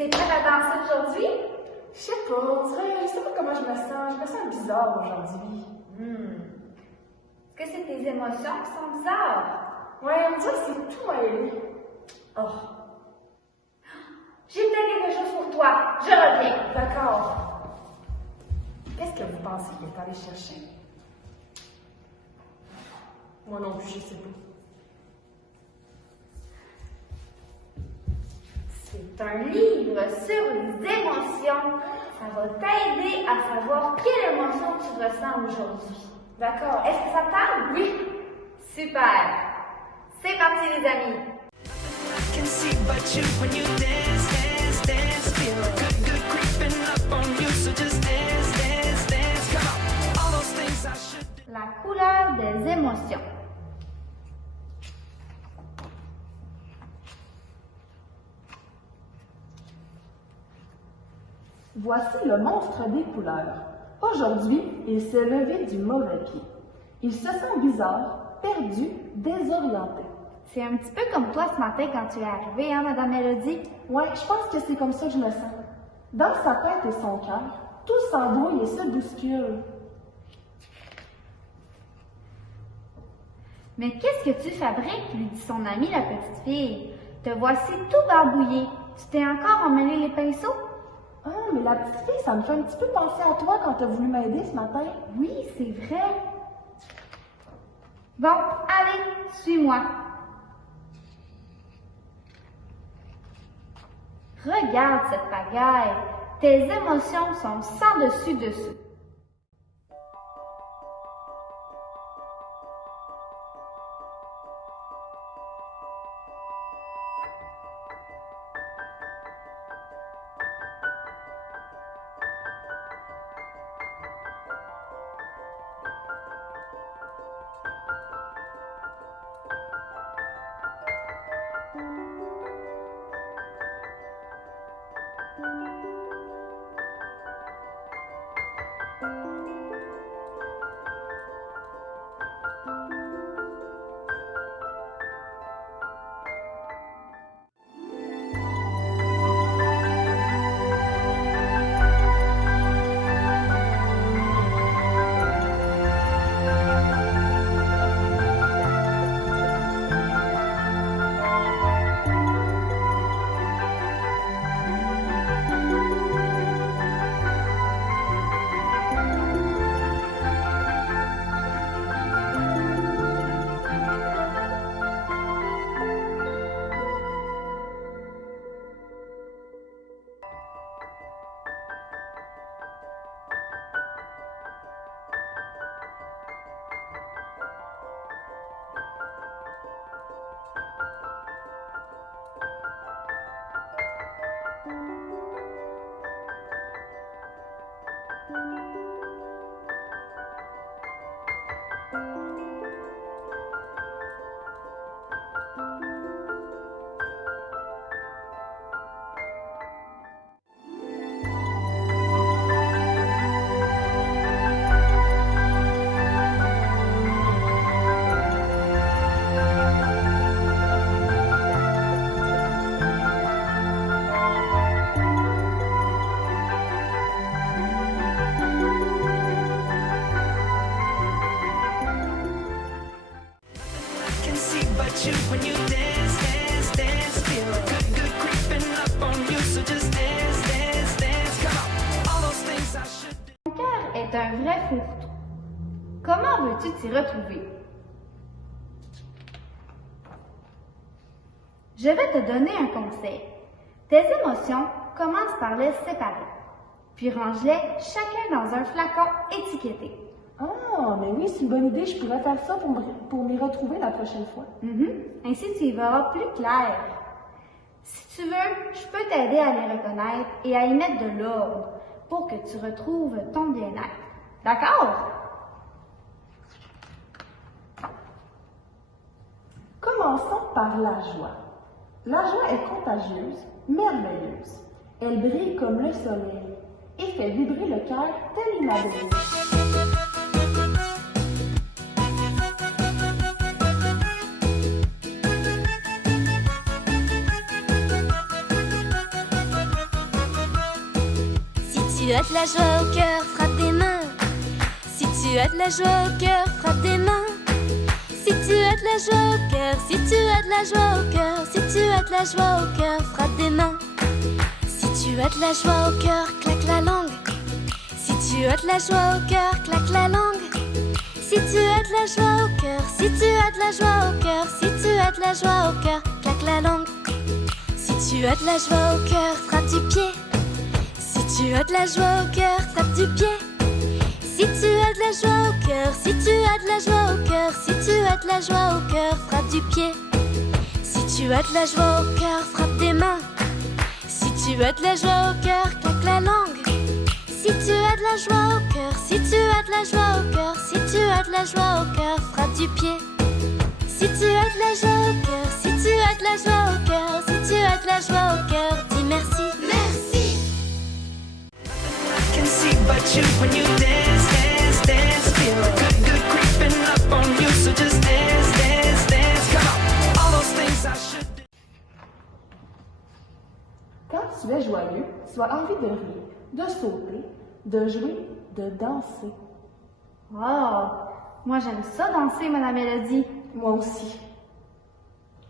tu es prête à danser aujourd'hui? Je sais pas, je sais pas comment je me sens. Je me sens bizarre aujourd'hui. Est-ce que c'est tes émotions qui sont bizarres? Ouais, on dirait que c'est tout mêlé. Oh. J'ai peut-être quelque chose pour toi. Je reviens. D'accord. Qu'est-ce que vous pensez qu'il est allé chercher? Moi non plus, je sais pas. C'est un livre sur les émotions. Ça va t'aider à savoir quelle émotion tu ressens aujourd'hui. D'accord. Est-ce que ça te parle? Oui. Super. C'est parti les amis. Can see but you when you dance, dance, dance. Feel good creeping up on you. So just dance, dance, dance. Come on, all those things I should do. La couleur des émotions. Voici le monstre des couleurs. Aujourd'hui, il s'est levé du mauvais pied. Il se sent bizarre, perdu, désorienté. C'est un petit peu comme toi ce matin quand tu es arrivée, hein, Madame Mélodie? Ouais, je pense que c'est comme ça que je me sens. Dans sa tête et son cœur, tout s'embrouille et se bouscule. Mais qu'est-ce que tu fabriques, lui dit son amie la petite fille. Te voici tout barbouillé. Tu t'es encore emmêlé les pinceaux? Ah, mais la petite fille, ça me fait un petit peu penser à toi quand tu as voulu m'aider ce matin. Oui, c'est vrai. Bon, allez, suis-moi. Regarde cette pagaille. Tes émotions sont sans dessus-dessous. Can see but you when you dance, dance, dance. Feel good creeping up on you. So just dance, dance, dance. Come on, all those things I should do. Ton cœur est un vrai fourre-tout. Comment veux-tu t'y retrouver? Je vais te donner un conseil. Tes émotions commencent par les séparer, puis range-les chacun dans un flacon étiqueté. Ah, mais oui, c'est une bonne idée. Je pourrais faire ça pour m'y retrouver la prochaine fois. Ainsi, tu y verras plus clair. Si tu veux, je peux t'aider à les reconnaître et à y mettre de l'ordre pour que tu retrouves ton bien-être. D'accord? Commençons par la joie. La joie est contagieuse, merveilleuse. Elle brille comme le soleil et fait vibrer le cœur tel une abeille. tu as de la joie au cœur, frappe des mains. Si tu as de la joie au cœur, frappe des mains. Si tu as de la joie au cœur, si tu as de la joie au cœur, si tu as de la joie au cœur, frappe des mains. Si tu as de la joie au cœur, claque la langue. Si tu as de la joie au cœur, claque la langue. Si tu as de la joie au cœur, si tu as de la joie au cœur, si tu as de la joie au cœur, claque la langue. Si tu as de la joie au cœur, frappe du pied. Si tu as de la joie au cœur, tape du pied. Si tu as de la joie au cœur, si tu as de la joie au cœur, si tu as de la joie au cœur, frappe du pied. Si tu as de la joie au cœur, frappe des mains. Si tu as de la joie au cœur, claque la langue. Si tu as de la joie au cœur, si tu as de la joie au cœur, si tu as de la joie au cœur, frappe du pied. Si tu as de la joie au cœur, si tu as de la joie au cœur, si tu as de la joie au cœur, dis merci. Merci. I can see but you when you dance, dance, dance. Feel good creeping up on you, so just dance, dance, dance. Come on, all those things I should do. Quand tu es joyeux, tu as envie de rire, de sauter, de jouer, de danser. Wow! Moi, j'aime ça danser, Madame Mélodie. Moi aussi.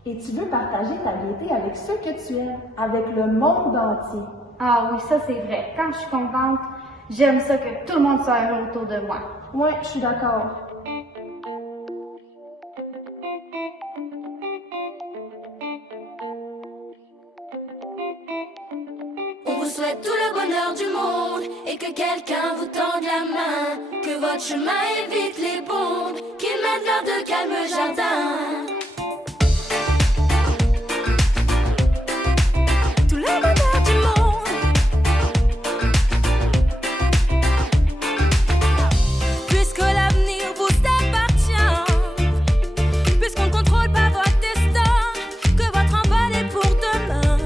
Et tu veux partager ta gaieté avec ceux que tu aimes, avec le monde entier. Ah oui, ça c'est vrai. Quand je suis contente, j'aime ça que tout le monde soit heureux autour de moi. Ouais, je suis d'accord. On vous souhaite tout le bonheur du monde et que quelqu'un vous tende la main. Que votre chemin évite les bombes, qu'il mène vers de calmes jardins. Tout le bonheur du monde. Puisque l'avenir vous appartient, puisqu'on ne contrôle pas votre destin, que votre envol est pour demain.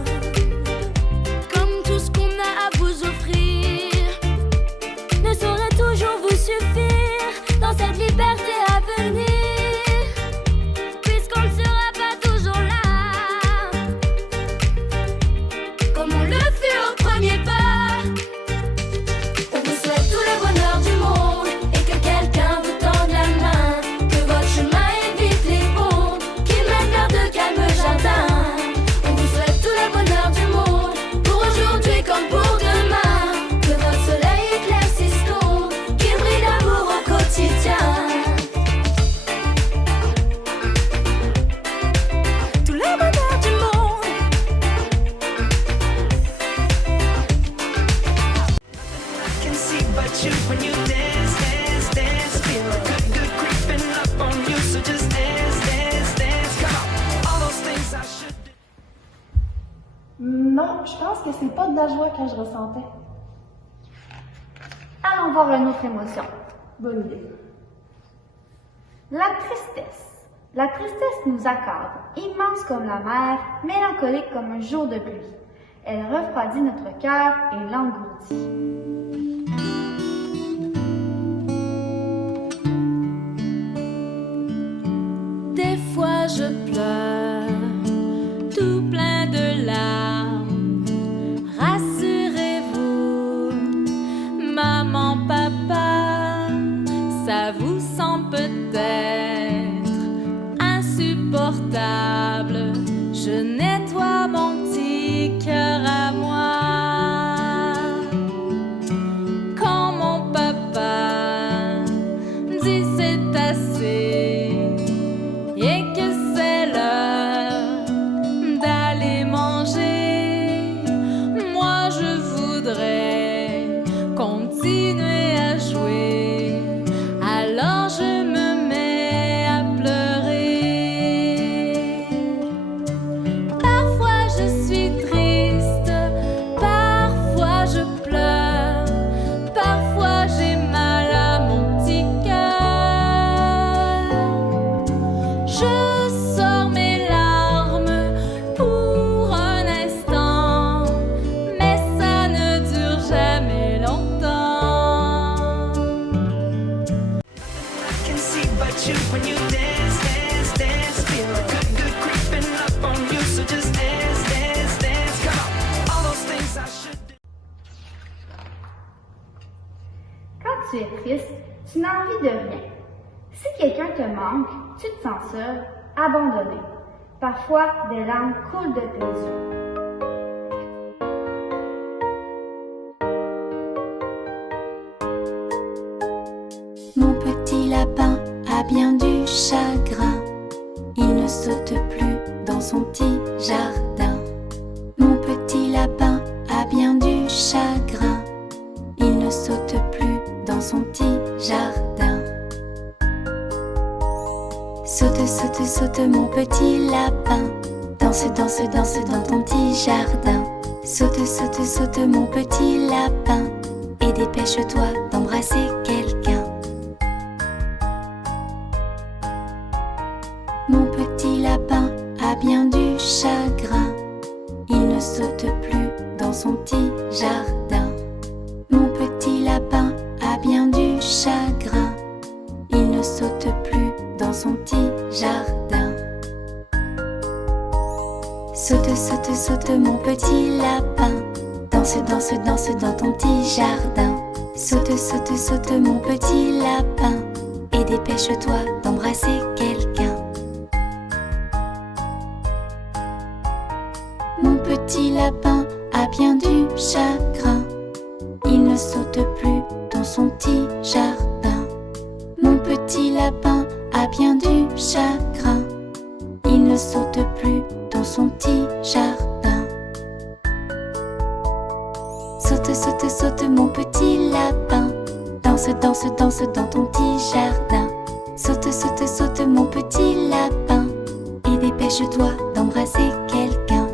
Comme tout ce qu'on a à vous offrir ne saurait toujours vous suffire dans cette liberté à venir, puisqu'on ne sera pas toujours là, comme on le fait au premier pas. On vous souhaite tout le bonheur du monde et que quelqu'un vous tende la main, que votre chemin évite les bombes, qu'il mène vers de calmes jardins. On vous souhaite tout le bonheur du monde, pour aujourd'hui comme pour demain, que votre soleil éclaircisse l'ombre, qu'il brille d'amour au quotidien. Tout le bonheur du monde. I can see but you when you dance, dance, dance. Feel good creeping up on you, so just dance, dance, dance. Come on, all those things I should do. Non, je pense que c'est pas de la joie que je ressentais. Allons voir une autre émotion. Bonne idée. La tristesse. La tristesse nous accable, immense comme la mer, mélancolique comme un jour de pluie. Elle refroidit notre cœur et l'engourdit. Des fois je pleure, tout plein de larmes. Rassurez-vous, maman, papa, ça vous semble peut-être insupportable. Je nettoie mon petit cœur à moi. Quand mon papa dit c'est assez et que c'est l'heure d'aller manger, moi je voudrais continuer à jouer. Alors je me mets à pleurer. Parfois Tu n'as envie de rien. Si quelqu'un te manque, tu te sens seul, abandonné. Parfois, des larmes coulent de tes yeux. Mon petit lapin a bien du chagrin. Il ne saute plus dans son petit jardin. Mon petit lapin a bien du chagrin. Il ne saute plus dans son petit jardin. Saute, saute, saute mon petit lapin. Danse, danse, danse dans ton petit jardin. Saute, saute, saute mon petit lapin. Et dépêche-toi d'embrasser quelqu'un. Mon petit lapin a bien du chagrin. Il ne saute plus dans son petit jardin. Mon petit lapin a bien du chagrin. Il ne saute plus dans son petit jardin. Saute, saute, saute mon petit lapin. Danse, danse, danse dans ton petit jardin. Saute, saute, saute mon petit lapin. Et dépêche-toi d'embrasser quelqu'un. Mon petit lapin a bien du chagrin. Il ne saute plus dans son petit jardin. Mon petit lapin a bien du chagrin. Il ne saute plus dans son petit jardin. Saute, saute, saute mon petit lapin. Danse, danse, danse dans ton petit jardin. Saute, saute, saute mon petit lapin. Et dépêche-toi d'embrasser quelqu'un.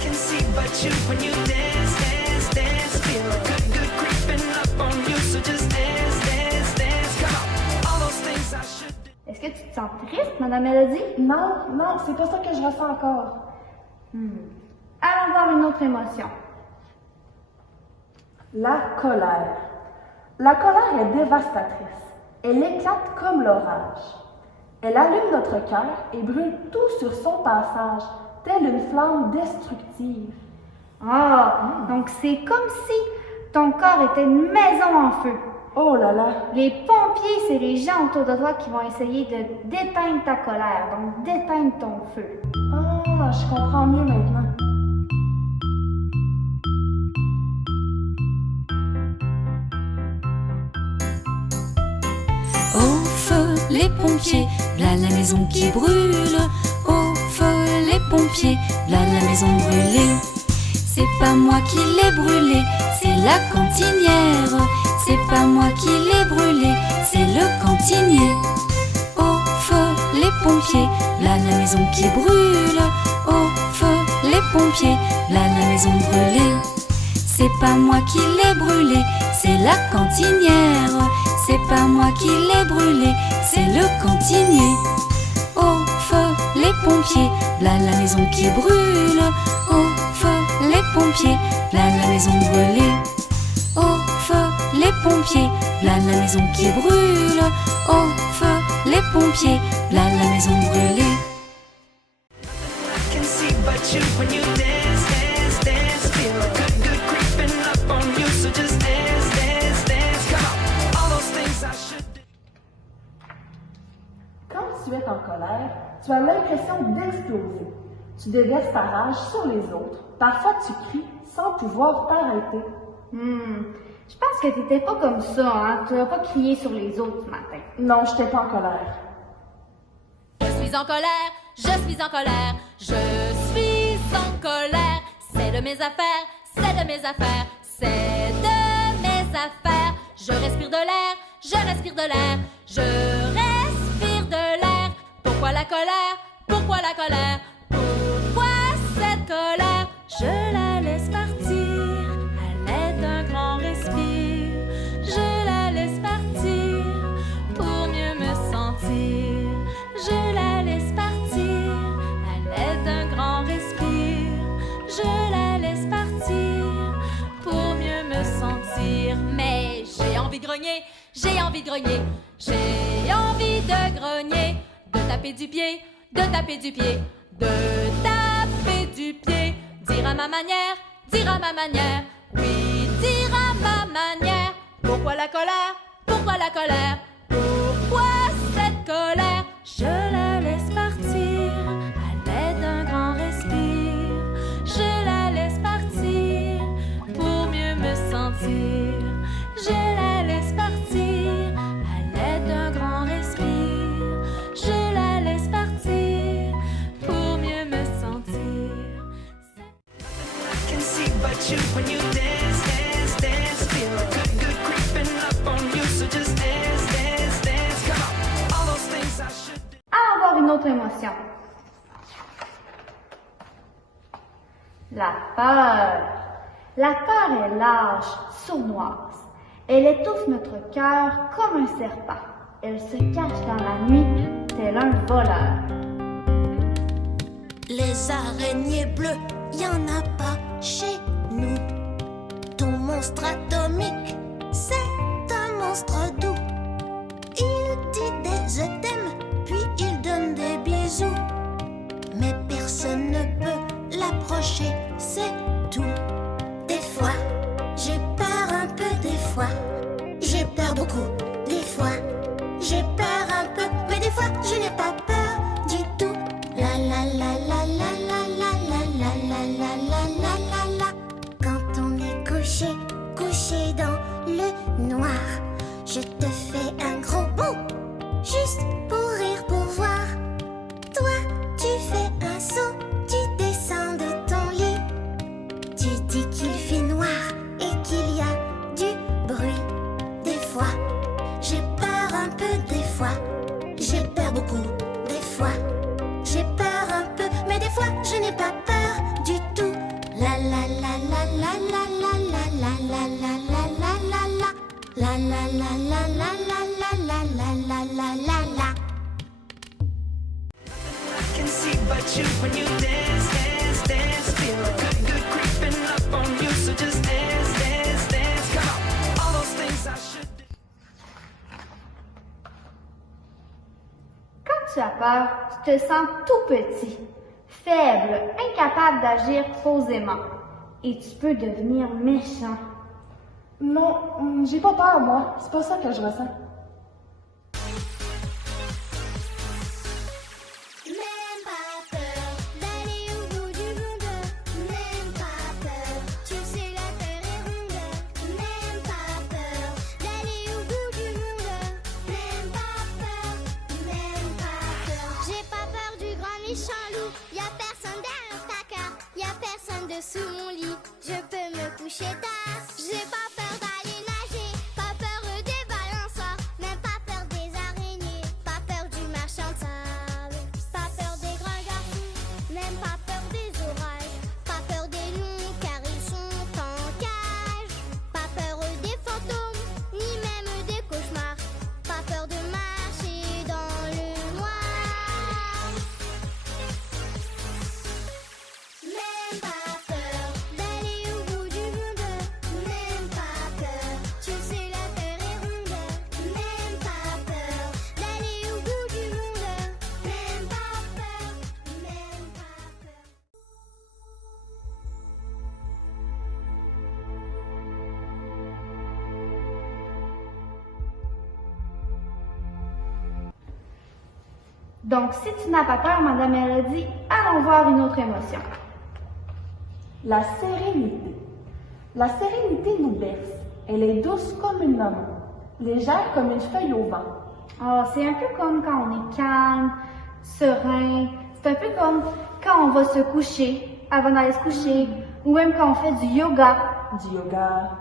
Can see but you when you dance, dance, dance. Feel good, good creeping up on you. So just dance, dance, dance. Come on, all those things I should do. Est-ce que tu te sens triste, Madame Mélodie? Non, non, c'est pas ça que je ressens encore. Allons voir une autre émotion. La colère. La colère est dévastatrice. Elle éclate comme l'orage. Elle allume notre cœur et brûle tout sur son passage, telle une flamme destructive. Ah, donc c'est comme si ton corps était une maison en feu. Oh là là! Les pompiers, c'est les gens autour de toi qui vont essayer de d'éteindre ta colère, donc d'éteindre ton feu. Ah, je comprends mieux maintenant. Au feu les pompiers, là la maison qui brûle. Au feu les pompiers, là la maison brûlée. C'est pas moi qui l'ai brûlée, c'est la cantinière. C'est pas moi qui l'ai brûlée, c'est le cantinier. Au feu les pompiers, là la maison qui brûle. Au feu les pompiers, là la maison brûlée. C'est pas moi qui l'ai brûlée, c'est la cantinière. C'est pas moi qui l'ai brûlée, c'est le cantinier. Au feu les pompiers, là la maison qui brûle. Au feu les pompiers, là la maison brûlée. Au feu les pompiers, là la maison qui brûle. Au feu les pompiers, là la maison brûlée. I can see but you when you dance, dance, dance. Feel good, good creeping up on you. So just dance, dance, dance. Come on, all those things I should do. Quand tu es en colère, tu as l'impression d'exploser. Tu déverses ta rage sur les autres. Parfois, tu cries sans pouvoir t'arrêter. Je pense que t'étais pas comme ça, hein? Tu n'as pas crié sur les autres ce matin. Non, je n'étais pas en colère. Je suis en colère, je suis en colère, je suis en colère. C'est de mes affaires, c'est de mes affaires, c'est de mes affaires. Je respire de l'air, je respire de l'air, je respire de l'air. Pourquoi la colère? Pourquoi la colère? Pourquoi cette colère? Je la laisse partir à l'aide d'un grand respire. Je la laisse partir pour mieux me sentir. Je la laisse partir à l'aide d'un grand respire. Je la laisse partir pour mieux me sentir. Mais j'ai envie de grogner, j'ai envie de grogner. J'ai envie de grogner, de taper du pied, de taper du pied, de taper du pied. Dire à ma manière, dire à ma manière, oui, dire à ma manière. Pourquoi la colère? Pourquoi la colère? Pourquoi cette colère? Je la laisse partir à l'aide d'un grand respire. Je la laisse partir pour mieux me sentir. Je la laisse partir à l'aide d'un grand respire. Je la laisse partir pour mieux me sentir. I can see but you when you dance, dance, dance. Feel good, good creeping up on you. So just dance, dance, dance. Come on, all those things I should do. Allons voir une autre émotion. La peur. La peur est lâche, sournoise. Elle étouffe notre cœur comme un serpent. Elle se cache dans la nuit, tel un voleur. Les araignées bleues, y en a pas chez nous. Ton monstre atomique, c'est un monstre doux. Il dit des je t'aime, puis il donne des bisous. Mais personne ne peut l'approcher, c'est tout. Des fois, j'ai peur un peu, des fois. J'ai peur beaucoup, des fois. J'ai peur un peu, mais des fois, je n'ai pas peur du tout. La la la la la la la la la la la la la la la. Quand on est couché, couché dans le noir, je te fais un gros bou, juste pour rire, pour voir. Toi, tu fais un saut, tu descends de ton lit. Tu dis qu'il fait noir et qu'il y a du bruit. Des fois, j'ai peur un peu, des fois. J'ai peur beaucoup, des fois. J'ai peur un peu, mais des fois, je n'ai pas peur du tout. La la la la la la la la la la la la la la la. La la la la la la la la la la la la la. I can see but you when you dance, dance, dance. Feel good, good creeping up on you. So just dance, dance, dance. Come on, all those things I should do. Quand tu as peur, tu te sens tout petit, faible, incapable d'agir posément. Et tu peux devenir méchant. Non, j'ai pas peur, moi. C'est pas ça que je ressens. Même pas peur d'aller au bout du monde. Même pas peur, tu sais la terre est ronde. Même pas peur d'aller au bout du monde. Même pas peur, même pas peur. J'ai pas peur du grand méchant loup. Y a personne derrière ta carte. Y a personne dessous mon lit. Je peux me coucher tard. J'ai pas peur d'aller nager. Pas peur des balançoires. Même pas peur des araignées. Pas peur du marchand de sable. Pas peur des grands garçons. Même pas peur des orages. Pas peur des lions car ils sont en cage. Pas peur des fantômes. Ni même des cauchemars. Pas peur de marcher dans le noir. Même pas peur d'aller au bout du monde. Même pas peur, tu sais la terre est ronde. Même pas peur d'aller au bout du monde. Même pas peur, même pas peur. Donc, si tu n'as pas peur, Madame Elodie, allons voir une autre émotion. La sérénité. La sérénité nous berce. Elle est douce comme une maman, légère comme une feuille au vent. Oh, c'est un peu comme quand on est calme, serein. C'est un peu comme quand on va se coucher, avant d'aller se coucher, ou même quand on fait du yoga. Du yoga.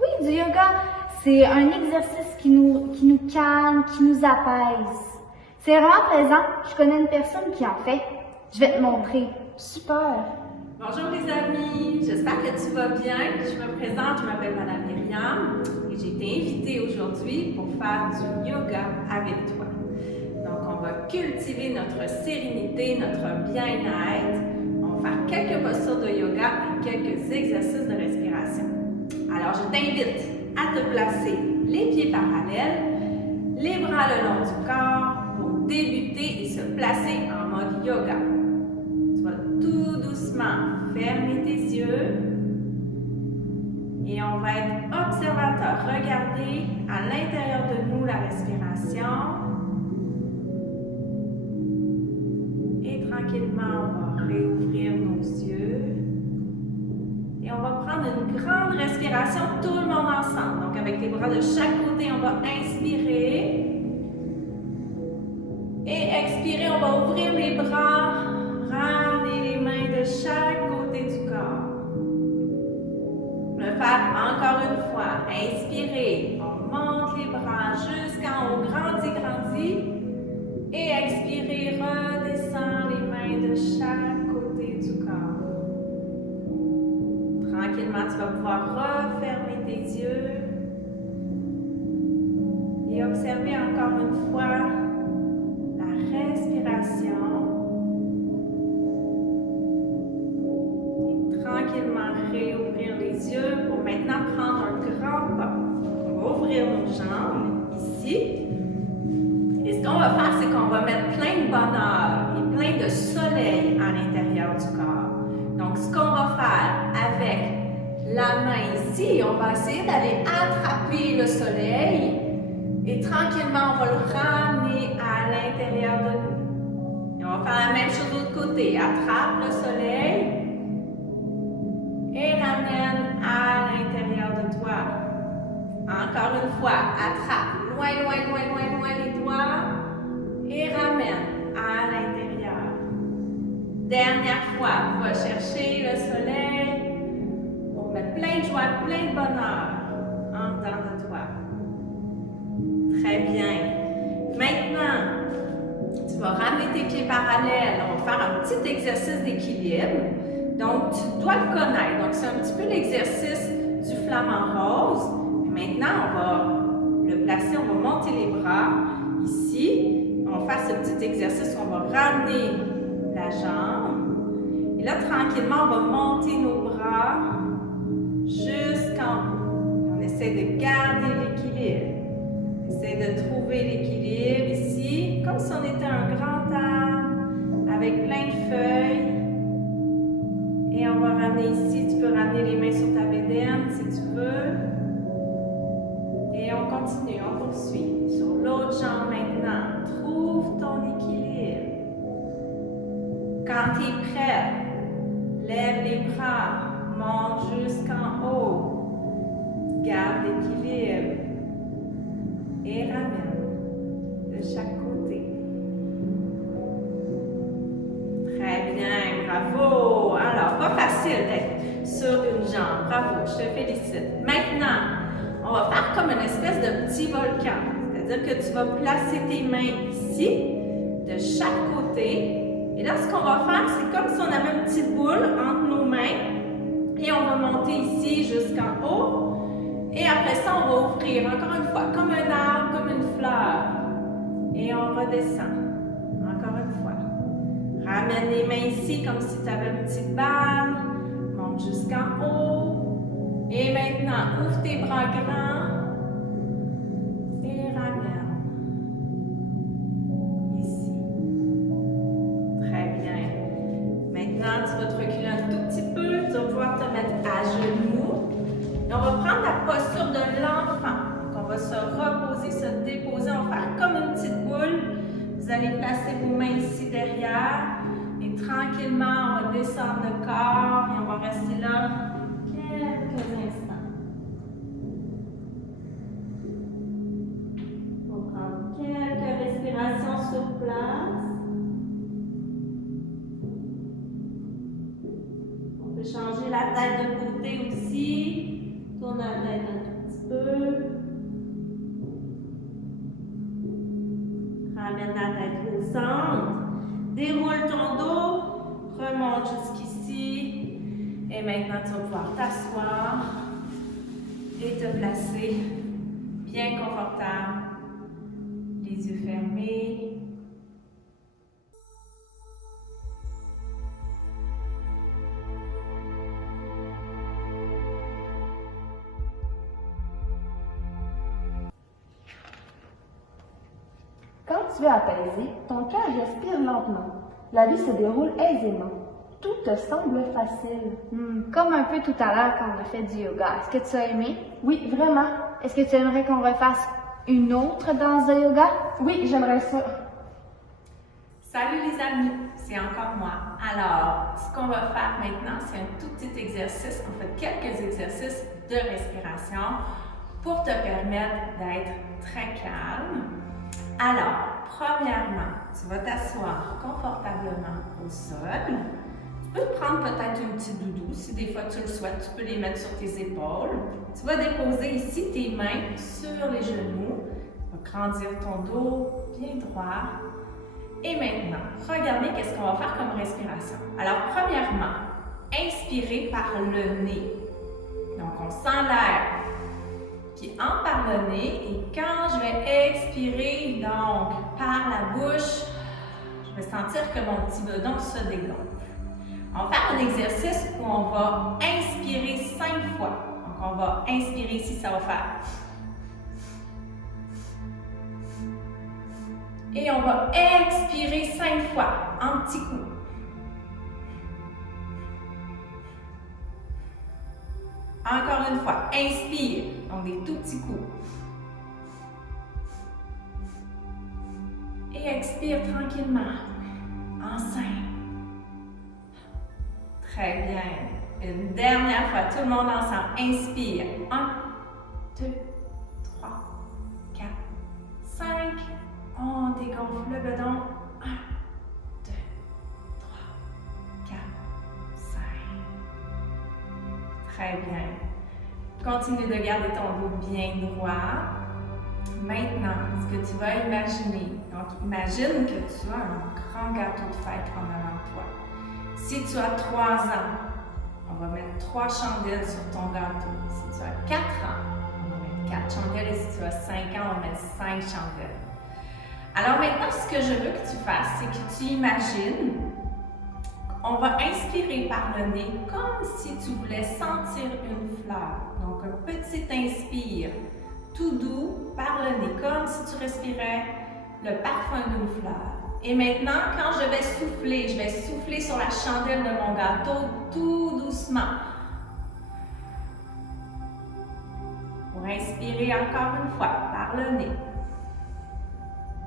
Oui, du yoga, c'est un exercice qui nous calme, qui nous apaise. C'est vraiment plaisant. Je connais une personne qui en fait. Je vais te montrer. Super. Bonjour les amis, j'espère que tu vas bien. Je me présente, je m'appelle Madame Myriam et j'ai été invitée aujourd'hui pour faire du yoga avec toi. Donc on va cultiver notre sérénité, notre bien-être. On va faire quelques postures de yoga et quelques exercices de respiration. Alors je t'invite à te placer les pieds parallèles, les bras le long du corps pour débuter et se placer en mode yoga. Tu vas tout doucement fermer tes yeux et on va être observateur. Regardez à l'intérieur de nous la respiration. Et tranquillement, on va réouvrir nos yeux. Et on va prendre une grande respiration, tout le monde ensemble. Donc, avec les bras de chaque côté, on va inspirer. Et expirer, on va ouvrir les bras, ramener les mains de chaque côté du corps. Le faire encore une fois. Inspirez, on monte les bras jusqu'en haut, grandis. Et expirez, redescend les mains de chaque côté du corps. Tranquillement, tu vas pouvoir refermer tes yeux et observer encore une fois la respiration. Et tranquillement réouvrir les yeux pour maintenant prendre un grand pas. On va ouvrir nos jambes ici. Et ce qu'on va faire, c'est qu'on va mettre plein de bonheur et plein de soleil à l'intérieur du corps. Donc, ce qu'on va faire avec la main ici, on va essayer d'aller attraper le soleil et tranquillement, on va le ramener à l'intérieur de nous. Et on va faire la même chose de l'autre côté. Attrape le soleil et ramène à l'intérieur de toi. Encore une fois, attrape loin les doigts et ramène à l'intérieur. Dernière fois, va chercher le soleil pour mettre plein de joie, plein de bonheur en dedans de toi. Très bien. Maintenant, tu vas ramener tes pieds parallèles. On va faire un petit exercice d'équilibre. Donc, tu dois le connaître. Donc, c'est un petit peu l'exercice du flamant rose. Maintenant, on va le placer, on va monter les bras ici. On va faire ce petit exercice, on va ramener la jambe. Et là, tranquillement, on va monter nos bras jusqu'en haut. On essaie de garder l'équilibre. On essaie de trouver l'équilibre ici, comme si on était un grand arbre avec plein de feuilles. Et on va ramener ici, tu peux ramener les mains sur ta bédaine si tu veux. Et on continue, on poursuit. Sur l'autre jambe maintenant, trouve ton équilibre. Quand tu es prêt, lève les bras, monte jusqu'en haut. Garde l'équilibre. Et ramène de chaque côté. Très bien, bravo. Alors, pas facile d'être sur une jambe. Bravo, je te félicite. Maintenant, on va faire comme une espèce de petit volcan. C'est-à-dire que tu vas placer tes mains ici, de chaque côté. Et là, ce qu'on va faire, c'est comme si on avait une petite boule entre nos mains. Et on va monter ici jusqu'en haut. Et après ça, on va ouvrir encore une fois, comme un arbre, comme une fleur. Et on redescend. Encore une fois. Ramène les mains ici comme si tu avais une petite balle. Monte jusqu'en haut. Et maintenant, ouvre tes bras grands. Et ramène. Ici. Très bien. Maintenant, tu vas te reculer un tout petit peu. Tu vas pouvoir te mettre à genoux. Et on va prendre la posture de l'enfant. Donc, on va se reposer, se déposer. On va faire comme une petite boule. Vous allez placer vos mains ici derrière. Et tranquillement, on va descendre le corps. Et on va rester là quelques instants. On va prendre quelques respirations sur place. On peut changer la tête de côté aussi. Tourne la tête un tout petit peu. Ramène la tête au centre. Déroule ton dos. Remonte jusqu'ici. Et maintenant, tu vas pouvoir t'asseoir et te placer bien confortable. Les yeux fermés. Quand tu es apaisé, ton cœur respire lentement. La vie se déroule aisément. Tout te semble facile. Comme un peu tout à l'heure quand on a fait du yoga. Est-ce que tu as aimé? Oui, vraiment. Est-ce que tu aimerais qu'on refasse une autre danse de yoga? Oui, j'aimerais ça. Salut les amis, c'est encore moi. Alors, ce qu'on va faire maintenant, c'est un tout petit exercice, en fait quelques exercices de respiration pour te permettre d'être très calme. Alors, premièrement, tu vas t'asseoir confortablement au sol. Tu peux te prendre peut-être une petite doudou si des fois tu le souhaites, tu peux les mettre sur tes épaules. Tu vas déposer ici tes mains sur les genoux. Tu vas grandir ton dos bien droit. Et maintenant, regardez qu'est-ce qu'on va faire comme respiration. Alors, premièrement, inspirez par le nez. Donc, on sent l'air qui entre par le nez et quand je vais expirer, donc, par la bouche, je vais sentir que mon petit bedon se dégonfle. On va faire un exercice où on va inspirer 5 fois. Donc, on va inspirer ici, ça va faire. Et on va expirer 5 fois en petits coups. Encore une fois, inspire, donc des tout petits coups. Et expire tranquillement, en 5. Très bien. Une dernière fois, tout le monde ensemble. Inspire. 1, 2, 3, 4, 5. On dégonfle le bedon. 1, 2, 3, 4, 5. Très bien. Continue de garder ton dos bien droit. Maintenant, ce que tu vas imaginer, donc imagine que tu as un grand gâteau de fête en avant de toi. Si tu as 3 ans, on va mettre 3 chandelles sur ton gâteau. Si tu as 4 ans, on va mettre 4 chandelles. Et si tu as 5 ans, on va mettre 5 chandelles. Alors maintenant, ce que je veux que tu fasses, c'est que tu imagines, on va inspirer par le nez comme si tu voulais sentir une fleur. Donc un petit inspire, tout doux par le nez, comme si tu respirais le parfum d'une fleur. Et maintenant, quand je vais souffler sur la chandelle de mon gâteau tout doucement. Pour inspirer encore une fois par le nez.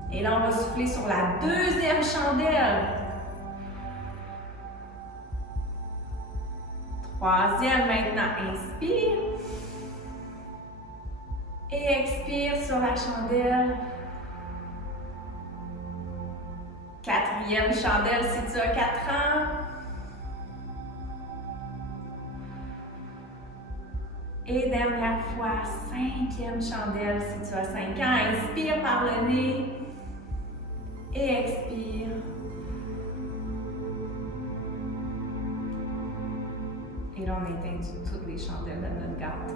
Et là, on va souffler sur la deuxième chandelle. Troisième maintenant, inspire. Et expire sur la chandelle. Quatrième chandelle si tu as 4 ans. Et dernière fois, 5e chandelle si tu as 5 ans. Inspire par le nez. Et expire. Et là, on éteint toutes les chandelles de notre gâteau.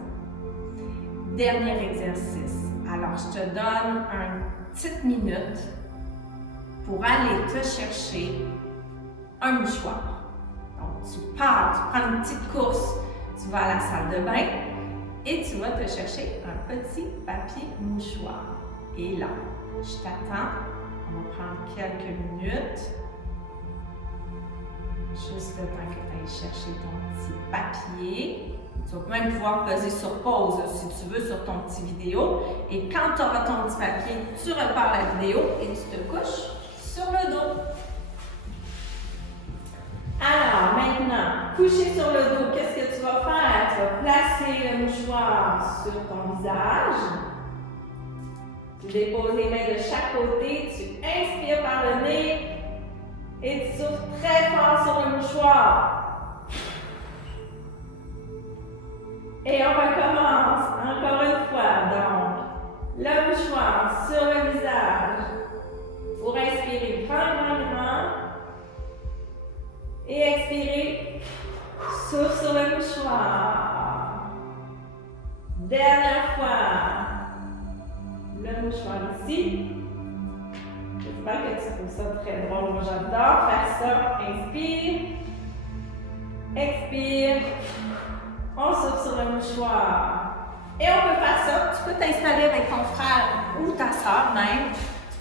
Dernier exercice. Alors, je te donne une petite minute pour aller te chercher un mouchoir. Donc, tu pars, tu prends une petite course, tu vas à la salle de bain et tu vas te chercher un petit papier mouchoir. Et là, je t'attends. On va prendre quelques minutes. Juste le temps que tu ailles chercher ton petit papier. Tu vas même pouvoir peser sur pause si tu veux sur ton petit vidéo. Et quand tu auras ton petit papier, tu repars la vidéo et tu te couches sur le dos. Alors maintenant, couché sur le dos, qu'est-ce que tu vas faire? Tu vas placer le mouchoir sur ton visage. Tu déposes les mains de chaque côté, tu inspires par le nez et tu souffles très fort sur le mouchoir. Et on recommence encore une fois. Donc, le mouchoir sur le visage pour inspirer grand. Et expirer, souffle sur le mouchoir. Dernière fois. Le mouchoir ici. J'espère que tu trouves ça très drôle. Moi, j'adore faire ça. Inspire. Expire. On souffle sur le mouchoir. Et on peut faire ça. Tu peux t'installer avec ton frère ou ta soeur même. Tu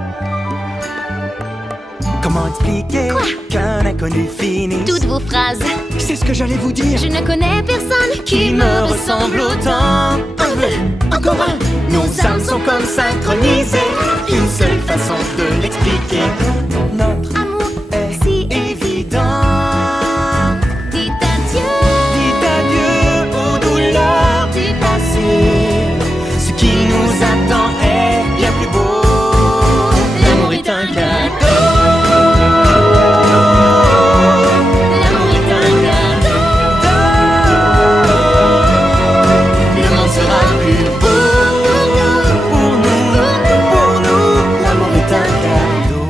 c'est ce que j'allais vous dire. Je ne connais personne Qui me ressemble autant. Un peu, encore un. Nos âmes sont comme synchronisées. Une seule façon de l'expliquer. Notre amour est si évident. Dites adieu, Dites adieu aux douleurs du passé. Ce qui nous attend est bien plus beau. L'amour est un cadeau. L'amour est un cadeau. Le monde sera plus beau pour nous. L'amour est un cadeau.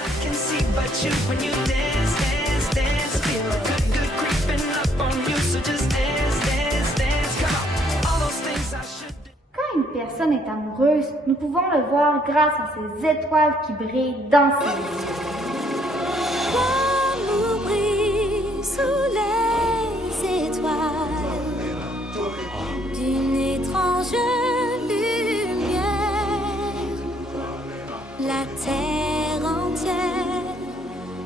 I can see but you when you dance, dance, dance. Feel good creeping up on you, so just dance, dance, dance. Come on, all those things I should do. Quand une personne est amoureuse, nous pouvons le voir grâce à ces étoiles qui brillent dans ses yeux. l'amour brille sous les étoiles d'une étrange lumière. La terre entière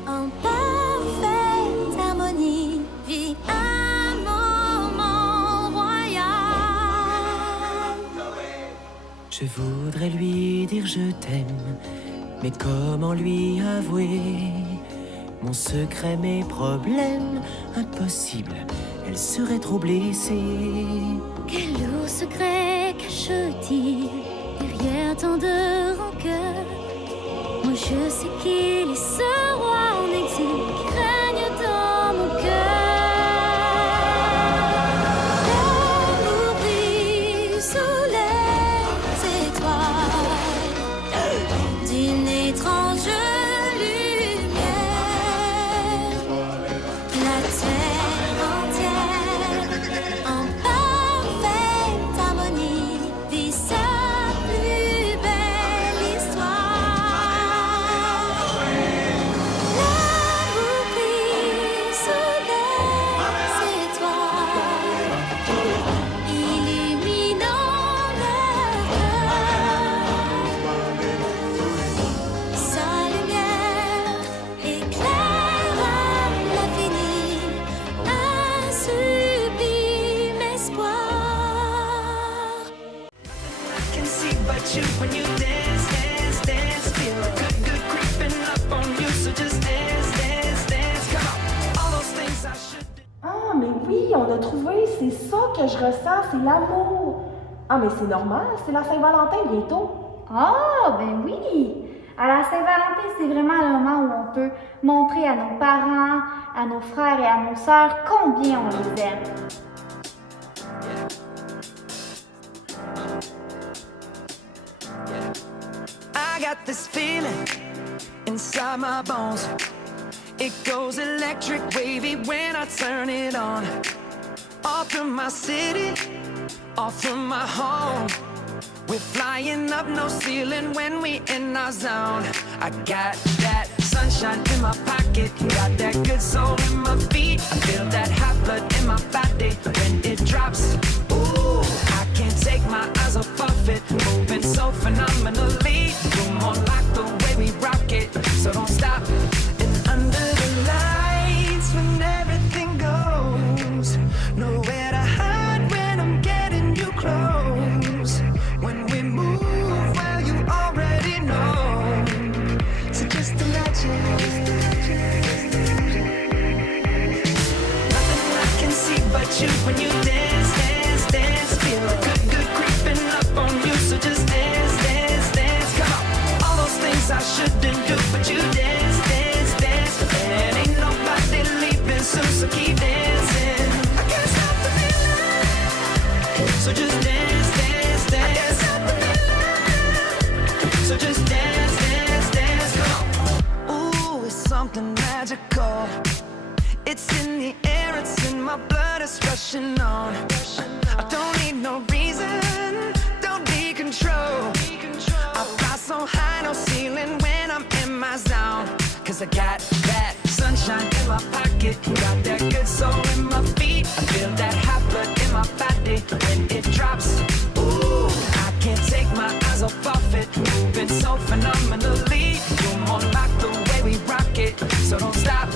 en parfaite harmonie vit un moment royal. Je voudrais lui dire je t'aime, mais comment lui avouer mon secret, mes problèmes? Impossible, elle serait trop blessée. Quel lourd secret cache-t-il derrière tant de rancœur? Moi je sais qu'il est ce roi en exil qui règne dans mon cœur. L'amour brille sous les étoiles d'une étrange lumière. La terre entière en parfaite harmonie vit sa plus belle histoire. L'amour brille sous les étoiles, illuminant leur cœur. Sa lumière éclaire à l'infini un sublime espoir. I can see but you when you dance, dance, dance. Feel good creeping up on you, so just dance, dance, dance. Come on, all those things I should do. Ah, mais oui, on a trouvé, c'est ça que je ressens, c'est l'amour. Ah, mais c'est normal, c'est la Saint-Valentin bientôt. Ah, ben oui! À la Saint-Valentin, c'est vraiment le moment où on peut montrer à nos parents, à nos frères et à nos sœurs combien on les aime. I got this feeling inside my bones. It goes electric wavy when I turn it on. Off from my city, off from my home. We're flying up no ceiling when we in our zone. I got that sunshine in my pocket, got that good soul in my feet. I feel that hot blood in my body when it drops. Ooh, I can't take my eyes off of it, moving so phenomenally. You're more like the way we rock it, so don't stop. And under the lights when everything goes, nowhere to hide when I'm getting you close. When we move, well, you already know. So just imagine. Nothing I can see but you when you dance, dance, dance. Feel good creeping up on you, so just dance, dance, dance. Come on, all those things I shouldn't do, but you dance, dance, dance. And ain't nobody leaving soon, so keep dancing. I can't stop the feeling, so just dance, dance, dance. I can't stop the feeling, so just dance, dance, dance. Come on. Ooh, it's something magical. It's in the air, it's in my blood, it's rushing on. I don't need no reason, don't need control. I fly so high, no ceiling when I'm in my zone. Cause I got that sunshine in my pocket, got that good soul in my feet. I feel that hot blood in my body when it drops. Ooh, I can't take my eyes off of it, moving so phenomenally. You're more like the way we rock it. So don't stop,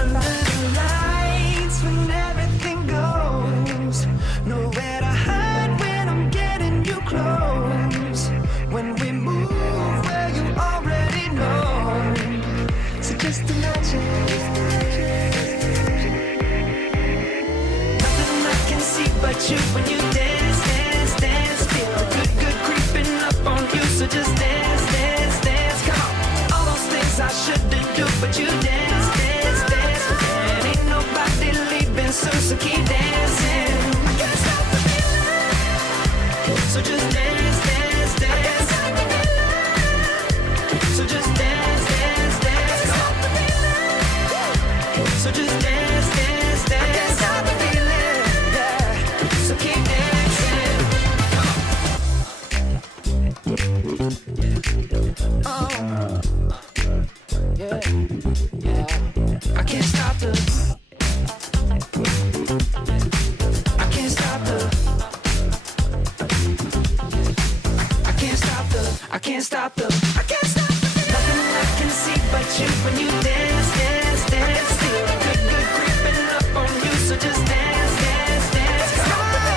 under the lights when everything goes. Nowhere to hide when I'm getting you close. When we move where you already know. So just imagine. Nothing I can see but you when you dance, dance, dance. Feel a good, good creeping up on you. So just dance, dance, dance. Come on. All those things I shouldn't do, but you dance, dance, dance. And ain't nobody leaving soon, so keep dancing. I can't stop the feeling. So just dance, dance, dance. So just dance, dance, dance. So just dance, dance, dance. I can't stop the feeling, yeah. So keep dancing. Oh, yeah, yeah. I can't stop the. I can't stop the. I can't stop the. I can't stop the. I can't stop the. Nothing I can see but you when you dance, dance, dance. Feel good, good creeping up on you. So just dance, dance, dance.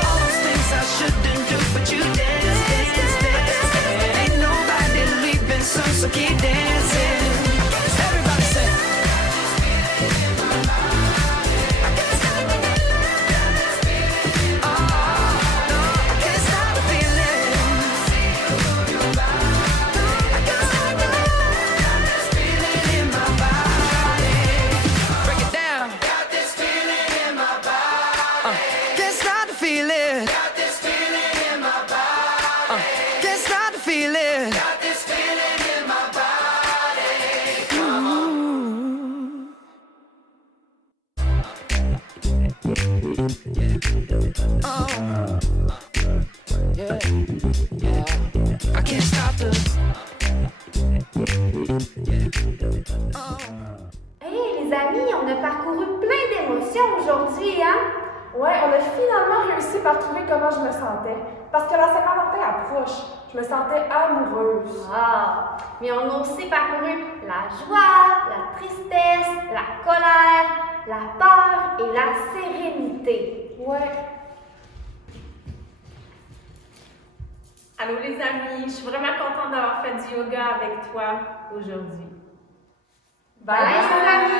All those things I shouldn't do, but you dance, dance, dance. And ain't nobody leaving soon, so keep dancing. Everybody say. I can't stop the. Hey les amis, on a parcouru plein d'émotions aujourd'hui, hein? Ouais, on a finalement réussi par trouver comment je me sentais. Parce que la Saint-Valentin approche. Je me sentais amoureuse. Ah, mais on a aussi parcouru la joie, la tristesse, la colère, la peur et la sérénité. Ouais. Allô les amis, je suis vraiment contente d'avoir fait du yoga avec toi aujourd'hui. Bye les amis!